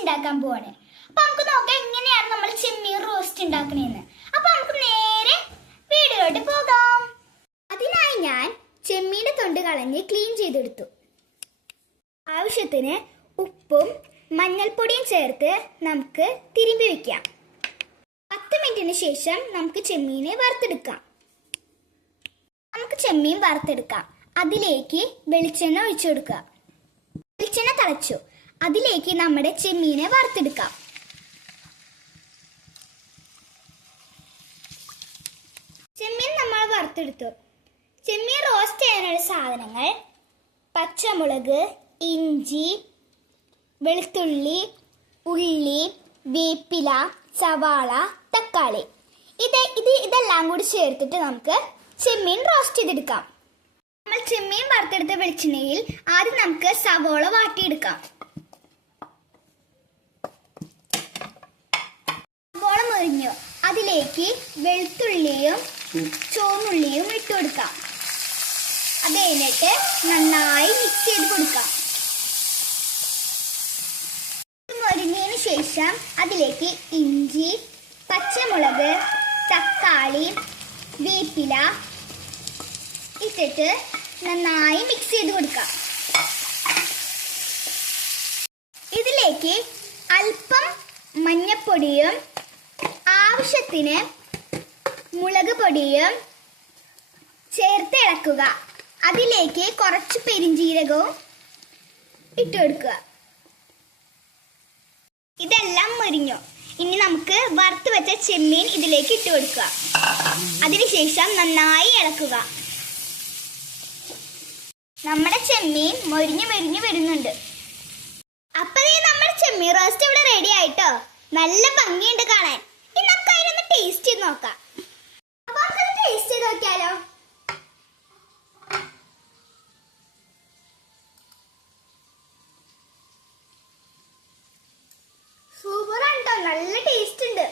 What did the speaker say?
ഉണ്ടാക്കാൻ പോവാണ്. അപ്പൊ നമുക്ക് നോക്കാം എങ്ങനെയാണ് നമ്മൾ ചെമ്മീൻ റോസ്റ്റ് ഉണ്ടാക്കണേന്ന് അപ്പൊ നമുക്ക് നേരെ വീടുകളോട്ട് പോകാം. അതിനായി ഞാൻ ചെമ്മീന്റെ തൊണ്ട് കളഞ്ഞ് ക്ലീൻ ചെയ്തെടുത്തു. ആവശ്യത്തിന് ഉപ്പും മഞ്ഞൾപ്പൊടിയും ചേർത്ത് നമുക്ക് തിരുമ്പി വെക്കാം. പത്ത് മിനിറ്റിന് ശേഷം നമുക്ക് ചെമ്മീനെ വറുത്തെടുക്കാം. നമുക്ക് ചെമ്മീൻ വറുത്തെടുക്കാം. അതിലേക്ക് വെളിച്ചെണ്ണ ഒഴിച്ചു കൊടുക്കുക. തിളച്ചു അതിലേക്ക് നമ്മുടെ ചെമ്മീനെ വറുത്തെടുക്കാം. ചെമ്മീൻ നമ്മൾ വറുത്തെടുത്തു. ചെമ്മീൻ റോസ്റ്റ് ചെയ്യാനുള്ള സാധനങ്ങൾ പച്ചമുളക് ഇഞ്ചി വെളുത്തുള്ളി ഉള്ളി വേപ്പില സവാള തക്കാളി. ഇത് ഇത് ഇതെല്ലാം കൂടി ചേർത്തിട്ട് നമുക്ക് ചെമ്മീൻ റോസ്റ്റ് ചെയ്തെടുക്കാം. നമ്മൾ ചെമ്മീൻ വറുത്തെടുത്ത വെളിച്ചെണ്ണയിൽ ആദ്യം നമുക്ക് സവോള വാട്ടിയെടുക്കാം. സവോള മുറിഞ്ഞു അതിലേക്ക് വെളുത്തുള്ളിയും ചുവന്നുള്ളിയും ഇട്ട് കൊടുക്കാം. അത് കഴിഞ്ഞിട്ട് നന്നായി മിക്സ് ചെയ്ത് കൊടുക്കാം. മുരിഞ്ഞതിന് ശേഷം അതിലേക്ക് ഇഞ്ചി പച്ചമുളക് തക്കാളി വേപ്പില ഇട്ടിട്ട് നന്നായി മിക്സ് ചെയ്ത് കൊടുക്കാം. ഇതിലേക്ക് അല്പം മഞ്ഞപ്പൊടിയും ആവശ്യത്തിന് മുളക് പൊടിയും ചേർത്ത് ഇളക്കുക. അതിലേക്ക് കുറച്ച് പെരിഞ്ജീരകവും ഇട്ട് കൊടുക്കുക. ഇതെല്ലാം മുരിഞ്ഞു. ഇനി നമുക്ക് വറുത്ത് വെച്ച ചെമ്മീൻ ഇതിലേക്ക് ഇട്ട് കൊടുക്കുക. അതിനുശേഷം നന്നായി ഇളക്കുക. നമ്മുടെ ചെമ്മീൻ മൊരിഞ്ഞു മൊരിഞ്ഞു വരുന്നുണ്ട്. അപ്പതേ നമ്മുടെ ചെമ്മീൻ റോസ്റ്റ് ഇവിടെ റെഡി ആയിട്ടോ? നല്ല ഭംഗിയുണ്ട് കാണാൻ. ഇനി നമുക്ക് അതിനൊന്ന് ടേസ്റ്റ് ചെയ്ത് നോക്കാം. അപ്പൊ ടേസ്റ്റ് ചെയ്ത് നോക്കിയാലോ? സൂപ്പർ ആണ് ട്ടോ. നല്ല ടേസ്റ്റ് ഉണ്ട്.